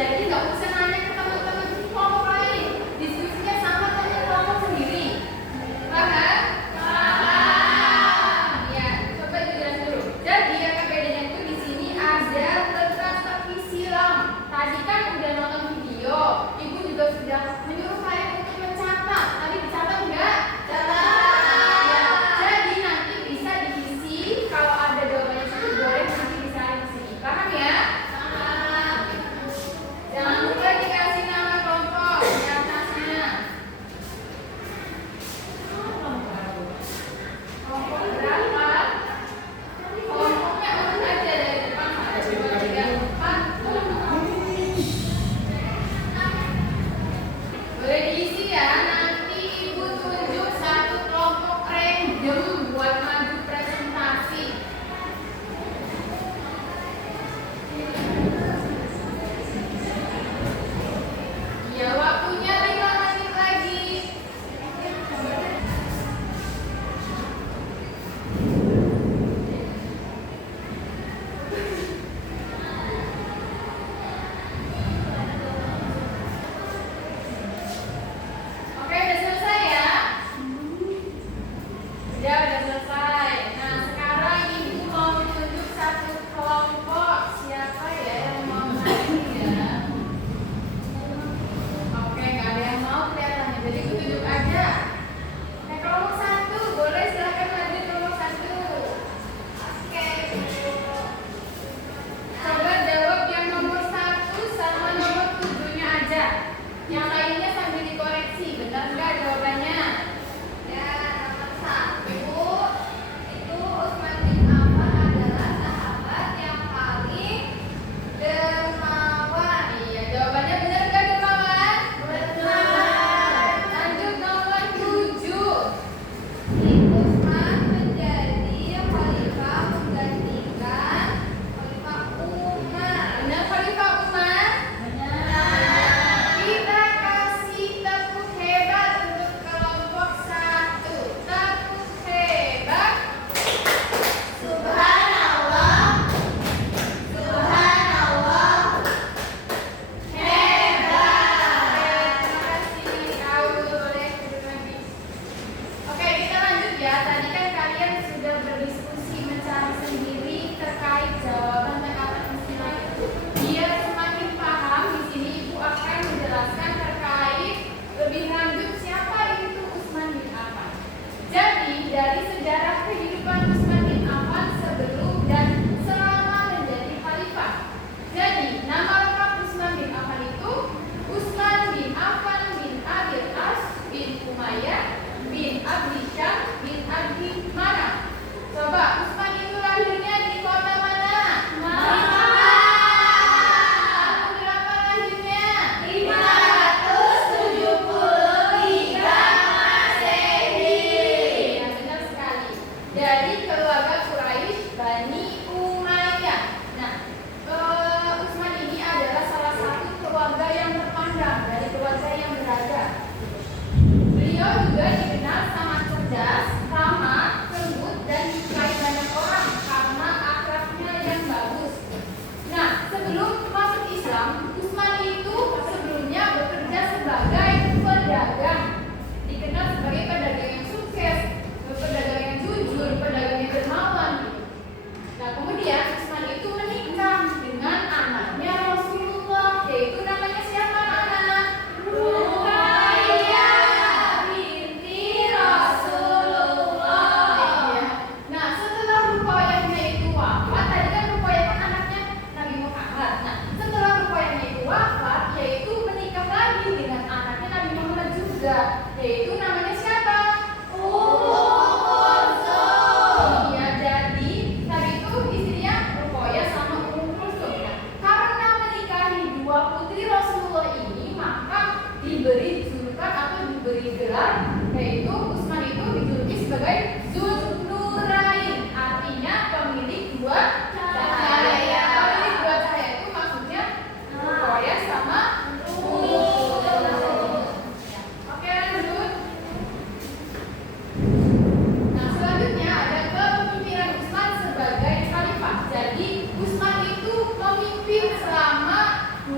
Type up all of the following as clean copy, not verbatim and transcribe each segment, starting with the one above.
Jadi nggak usah nanya ke teman-teman kelompok lain. Diskusinya sama teman kelompok sendiri. Paham? Paham. Ya, coba dijelasin dulu. Jadi apa bedanya itu di sini ada kertas terisi silang. Tadi kan udah nonton video, ibu juga sudah menyuruh kalian untuk mencatat. Tadi dicatat nggak? Catat. Ya, jadi nanti bisa diisi. Kalau ada jawabannya itu boleh nanti disalin ke sini. Paham ya? Paham. Jangan lupa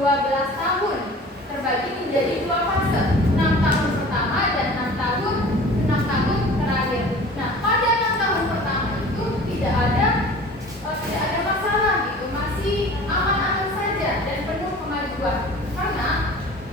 12 tahun terbagi menjadi 2 fase, 6 tahun pertama dan 6 tahun terakhir. Nah, pada 6 tahun pertama itu tidak ada masalah gitu, masih aman-aman saja dan penuh kemajuan. Karena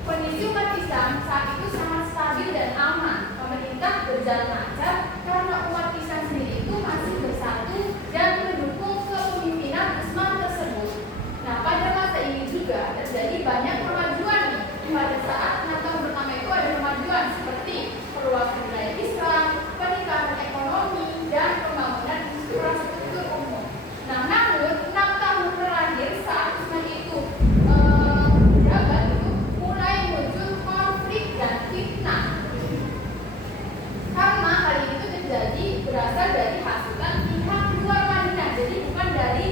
kondisi umat Islam saat itu sangat stabil dan aman. Pemerintah berjalan lancar karena umat Islam sendiri itu masih bersatu dan mendukung kepemimpinan Utsman tersebut. Nah, pada masa ini juga terjadi banyak kemajuan nih. Pada saat 6 tahun pertama itu ada kemajuan seperti perluasan wilayah Islam, peningkatan ekonomi, dan pembangunan infrastruktur umum. Nah, namun 6 tahun terakhir saat Utsman itu jabat itu mulai muncul konflik dan fitnah. Karena hal itu terjadi berasal dari hasutan pihak luar Madinah. Jadi bukan dari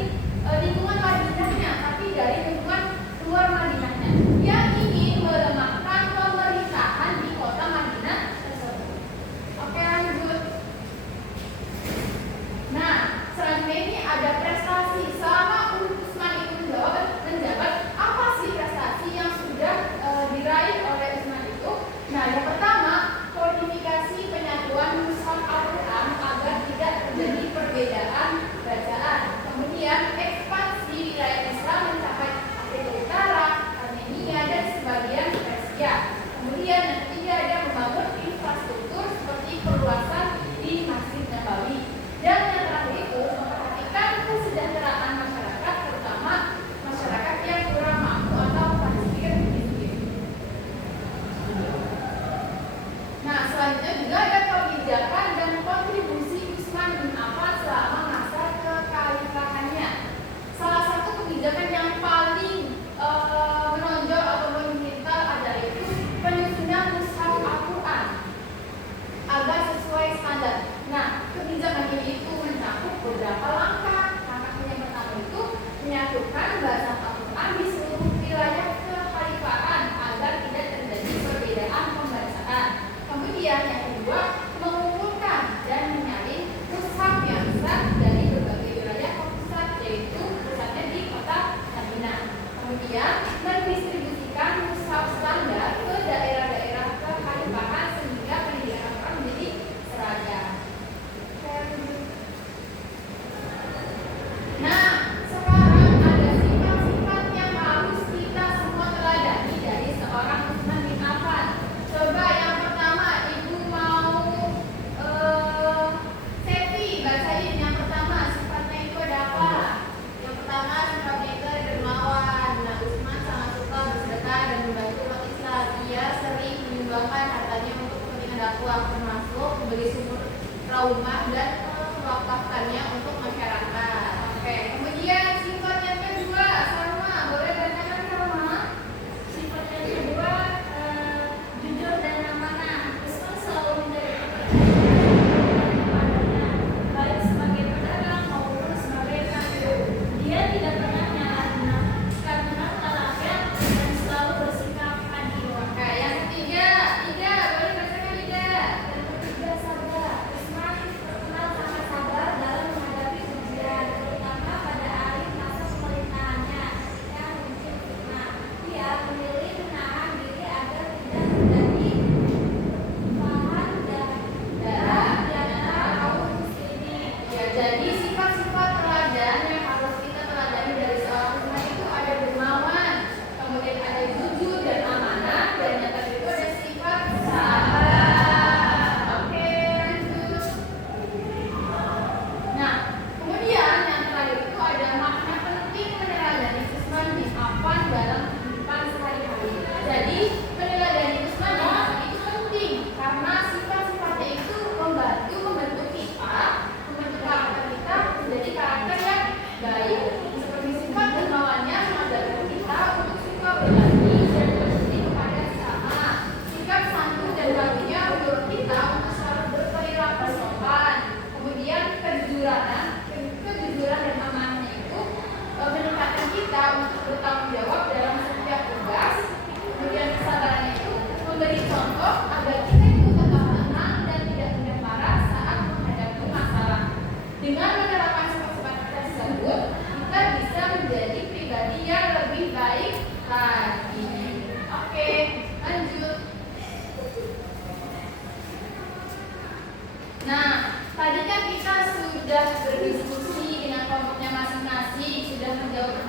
lingkungan Madinahnya, tapi dari lingkungan luar Madinahnya yang ingin melemahkan pemerintahan di kota Madinah tersebut. Oke, lanjut. Nah, selanjutnya ini ada prestasi selama Utsman itu menjabat. Apa sih prestasi yang sudah diraih oleh Utsman itu? Nah, yang pertama, kodifikasi penyatuan mushaf Al-Quran agar tidak terjadi perbedaan bacaan. Kemudian ekspansi wilayah Islam mencapai Afrika Utara, Armenia, dan sebagian Persia. Kemudian yang ketiga ada membangun infrastruktur seperti perluasan di Masjid Nabawi. Dan yang terakhir itu memperhatikan kesejahteraan masyarakat, terutama masyarakat yang kurang mampu atau fakir miskin. Nah, selanjutnya juga ada kebijakan dan kontribusi Utsman bin Affan selama masa kekhalifahannya. Salah satu kebijakan yang paling menonjol atau monumental adalah itu penyusunan mushaf Al-Quran agar sesuai standar. Nah, kebijakan ini itu mencakup beberapa langkah. Langkah yang pertama itu menyatukan bahasa Al-Quran di seluruh wilayah kekhalifahan agar tidak terjadi perbedaan pembacaan. Kemudian yang kedua, mengumpulkan dan menyalin mushaf yang besar dari berbagai wilayah ke pusat, yaitu pusatnya di kota Madinah. Kemudian mendistribusikan mushaf standar ke daerah-daerah kekhalifahan sehingga pendidikan Al-Quran menjadi seragam. Nah, sekarang ada sifat-sifat yang harus kita semua teladani dari seorang Utsman bin Affan. Coba yang pertama, ibu mau Sevi bacain yang pertama, sifatnya itu ada apa? Yang pertama, sifatnya itu dermawan. Nah, Utsman sangat suka bersedekah dan membantu umat Islam. Ia sering menyumbangkan hartanya untuk kepentingan dakwah, termasuk membeli sumur rumah dan mewakafkannya untuk masyarakat. Oke, kemudian sifat yang kedua, Salma, boleh bacakan Salma? Sifat yang kedua, jujur dan amanah. Utsman selalu menjadi kepercayaan kepadanya, baik sebagai pedagang maupun sebagai kasir. Dia tidak pernah menyalahgunakan harta rakyat dan selalu bersikap adil. Oke, yang ketiga, Ida, boleh bacakan Ida? Yang ketiga, sabar. Utsman terkenal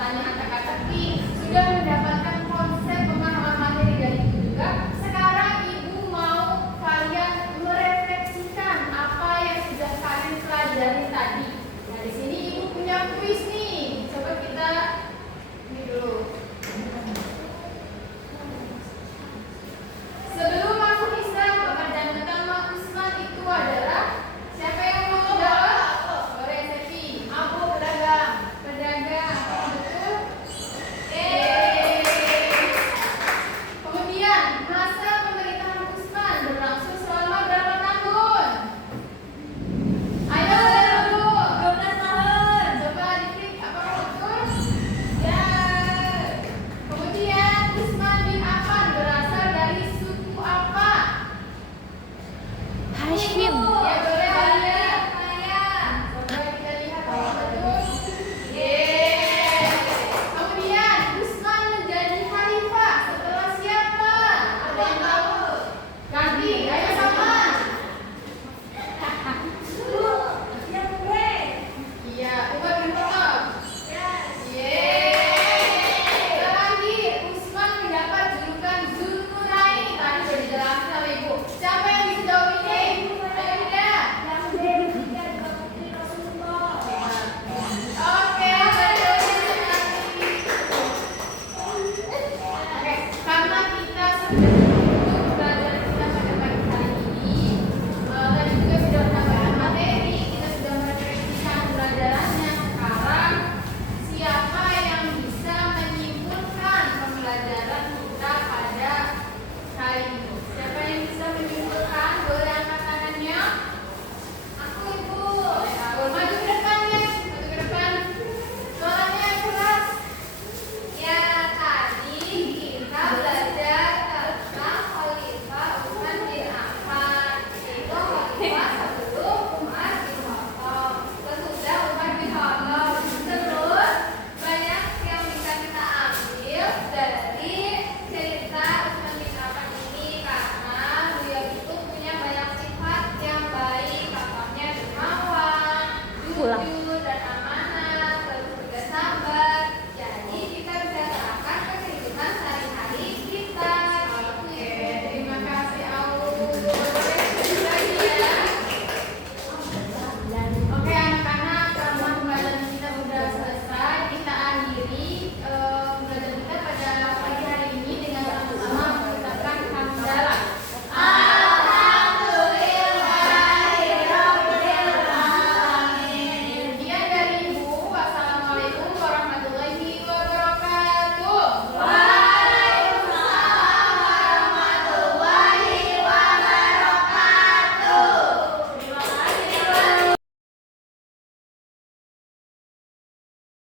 saling antar